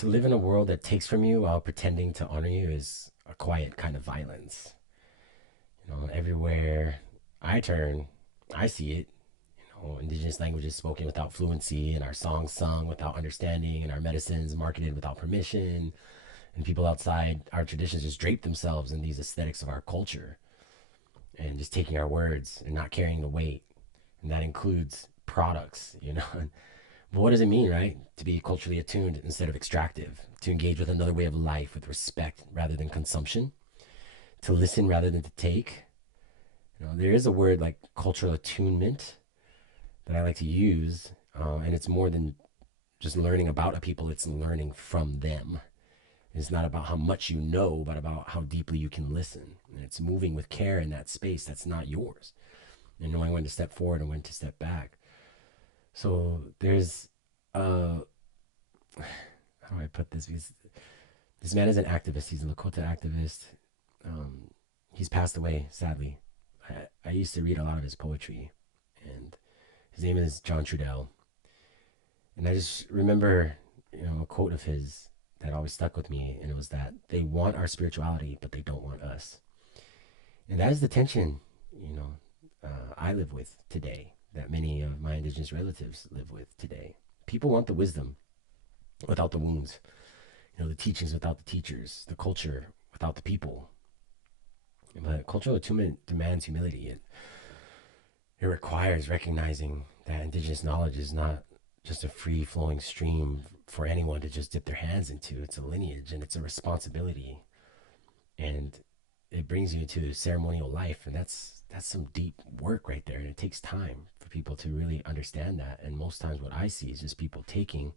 To live in a world that takes from you while pretending to honor you is a quiet kind of violence. Everywhere I turn, I see it. Indigenous languages spoken without fluency, and our songs sung without understanding, and our medicines marketed without permission, and people outside our traditions just drape themselves in these aesthetics of our culture and just taking our words and not carrying the weight. And that includes products. But what does it mean, right? To be culturally attuned instead of extractive, to engage with another way of life with respect rather than consumption, to listen rather than to take. There is a word like cultural attunement that I like to use, and it's more than just learning about a people, it's learning from them. It's not about how much you know, but about how deeply you can listen. And it's moving with care in that space that's not yours, and knowing when to step forward and when to step back. So there's, how do I put this? Because this man is an activist. He's a Lakota activist. Um, he's passed away, sadly. I used to read a lot of his poetry, and his name is John Trudell. And I just remember, a quote of his that always stuck with me, and it was that they want our spirituality, but they don't want us. And that is the tension, I live with today, that many of my indigenous relatives live with today. People want the wisdom without the wounds, the teachings without the teachers, the culture without the people. But cultural attunement demands humility. It requires recognizing that indigenous knowledge is not just a free flowing stream for anyone to just dip their hands into. It's a lineage and it's a responsibility. And it brings you into ceremonial life. And that's some deep work right there. And it takes time for people to really understand that. And most times what I see is just people taking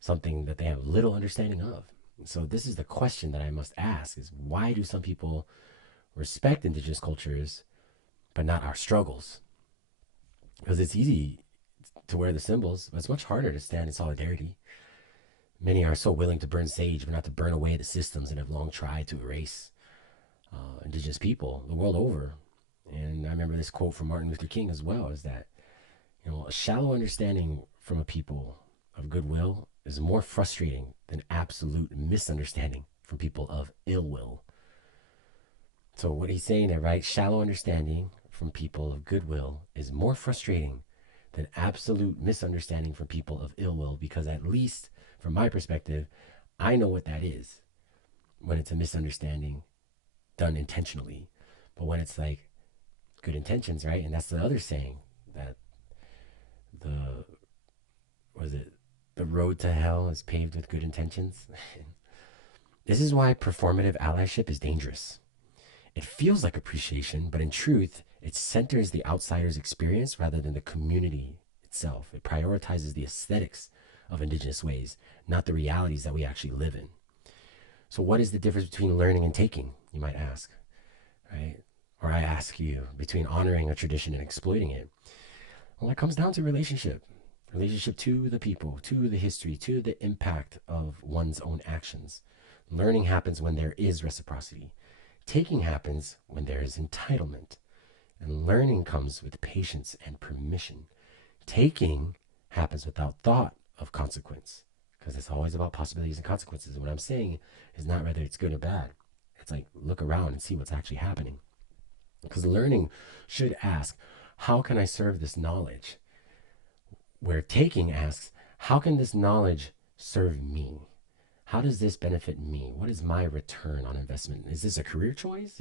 something that they have little understanding of. So this is the question that I must ask is, why do some people respect indigenous cultures but not our struggles? Because it's easy to wear the symbols, but it's much harder to stand in solidarity. Many are so willing to burn sage but not to burn away the systems that have long tried to erase indigenous people the world over. And I remember this quote from Martin Luther King as well, is that a shallow understanding from a people of goodwill is more frustrating than absolute misunderstanding from people of ill will. So what he's saying there, right? Shallow understanding from people of goodwill is more frustrating than absolute misunderstanding from people of ill will, because at least from my perspective, I know what that is when it's a misunderstanding done intentionally. But when it's like good intentions, right? And that's the other saying, that the was it the road to hell is paved with good intentions. This is why performative allyship is dangerous. It feels like appreciation, but in truth, it centers the outsider's experience rather than the community itself. It prioritizes the aesthetics of indigenous ways, not the realities that we actually live in. So what is the difference between learning and taking, you might ask, right? Or I ask you, between honoring a tradition and exploiting it? Well, it comes down to relationship to the people, to the history, to the impact of one's own actions. Learning happens when there is reciprocity. Taking happens when there is entitlement. And learning comes with patience and permission. Taking happens without thought of consequence, because it's always about possibilities and consequences. And what I'm saying is not whether it's good or bad. It's like, look around and see what's actually happening. Because learning should ask, how can I serve this knowledge? Where taking asks, how can this knowledge serve me? How does this benefit me? What is my return on investment? Is this a career choice?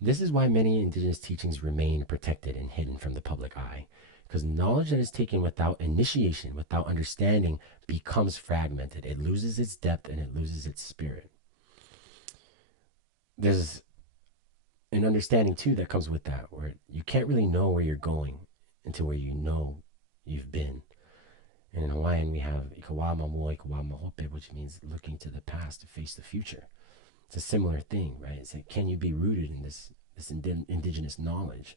This is why many indigenous teachings remain protected and hidden from the public eye. Because knowledge that is taken without initiation, without understanding, becomes fragmented. It loses its depth and it loses its spirit. There's an understanding too that comes with that, where you can't really know where you're going until where you know you've been. And in Hawaiian, we have ikawa mamua, ikawa mahope, which means looking to the past to face the future. It's a similar thing, right? It's like, can you be rooted in this indigenous knowledge?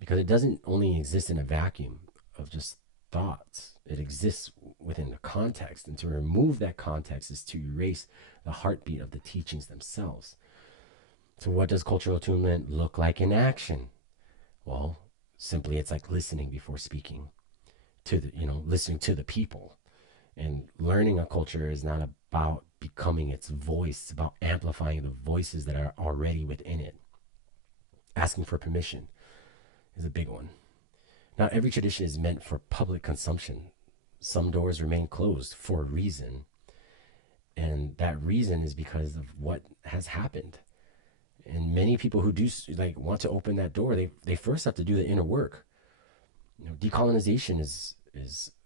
Because it doesn't only exist in a vacuum of just thoughts. It exists within the context. And to remove that context is to erase the heartbeat of the teachings themselves. So what does cultural attunement look like in action? Well, simply it's like listening before speaking, listening to the people. And learning a culture is not about becoming its voice, it's about amplifying the voices that are already within it. Asking for permission is a big one. Not every tradition is meant for public consumption. Some doors remain closed for a reason, and that reason is because of what has happened. And many people who do like want to open that door, they first have to do the inner work. Decolonization is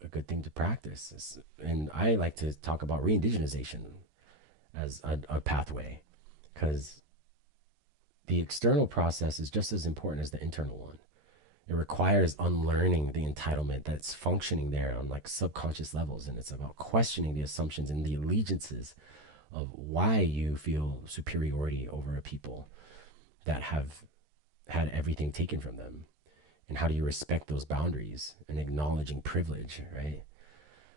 a good thing to practice. And I like to talk about reindigenization as a pathway, because the external process is just as important as the internal one. It requires unlearning the entitlement that's functioning there on like subconscious levels, and it's about questioning the assumptions and the allegiances of why you feel superiority over a people that have had everything taken from them, and how do you respect those boundaries and acknowledging privilege, right?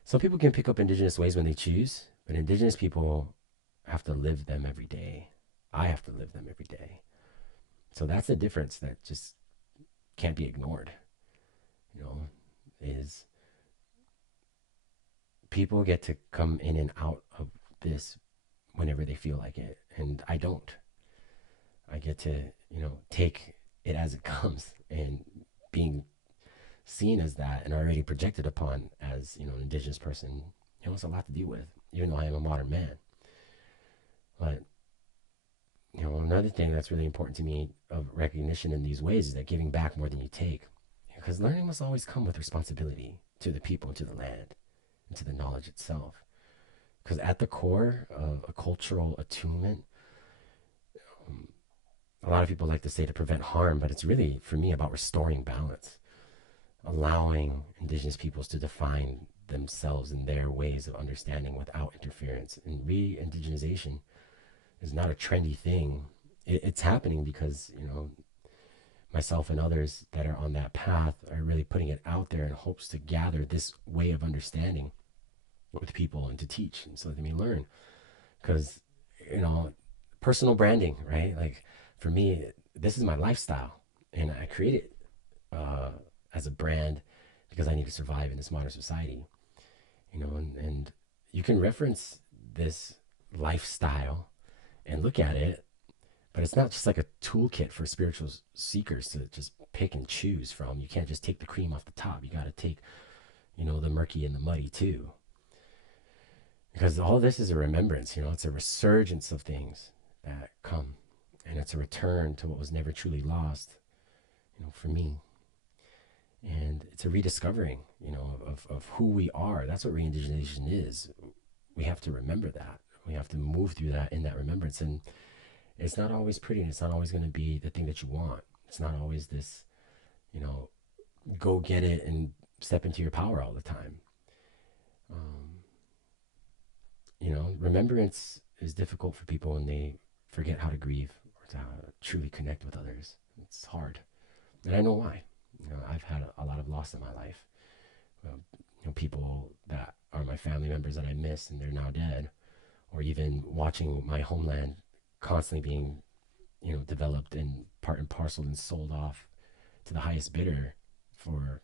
Some people can pick up indigenous ways when they choose, but indigenous people have to live them every day. I have to live them every day. So that's the difference that just can't be ignored, you know, is people get to come in and out of this whenever they feel like it. And I don't. I get to, take it as it comes, and being seen as that and already projected upon as, an indigenous person, it's a lot to deal with, even though I am a modern man. But, another thing that's really important to me of recognition in these ways is that giving back more than you take. Because learning must always come with responsibility to the people, to the land, and to the knowledge itself. Because at the core of a cultural attunement, um, a lot of people like to say to prevent harm, but it's really, for me, about restoring balance, allowing indigenous peoples to define themselves and their ways of understanding without interference. And re-indigenization is not a trendy thing. It's happening because, myself and others that are on that path are really putting it out there in hopes to gather this way of understanding with people and to teach, and so that they may learn. Because, personal branding, right? Like, for me, this is my lifestyle, and I create it as a brand because I need to survive in this modern society, and you can reference this lifestyle and look at it, but it's not just like a toolkit for spiritual seekers to just pick and choose from. You can't just take the cream off the top. You got to take, the murky and the muddy too. Because all this is a remembrance, it's a resurgence of things that come. And it's a return to what was never truly lost, for me. And it's a rediscovering, of who we are. That's what reindigenization is. We have to remember that. We have to move through that in that remembrance. And it's not always pretty, and it's not always going to be the thing that you want. It's not always this, you know, go get it and step into your power all the time. Um, remembrance is difficult for people when they forget how to grieve or to truly connect with others. It's hard. And I know why. I've had a lot of loss in my life. People that are my family members that I miss and they're now dead, or even watching my homeland constantly being, developed and part and parceled and sold off to the highest bidder for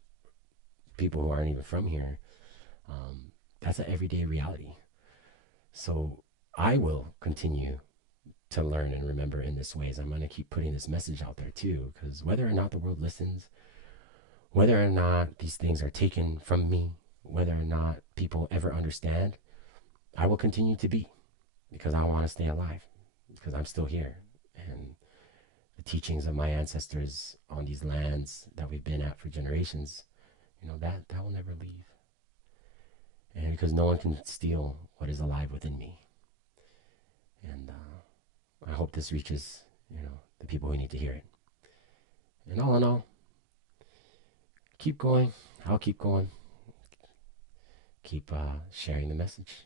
people who aren't even from here. That's an everyday reality. So I will continue to learn and remember in this ways. I'm going to keep putting this message out there too, because whether or not the world listens, whether or not these things are taken from me, whether or not people ever understand, I will continue to be, because I want to stay alive, because I'm still here. And the teachings of my ancestors on these lands that we've been at for generations, that will never leave. And because no one can steal what is alive within me. And I hope this reaches, the people who need to hear it. And all in all, keep going. I'll keep going. Keep sharing the message.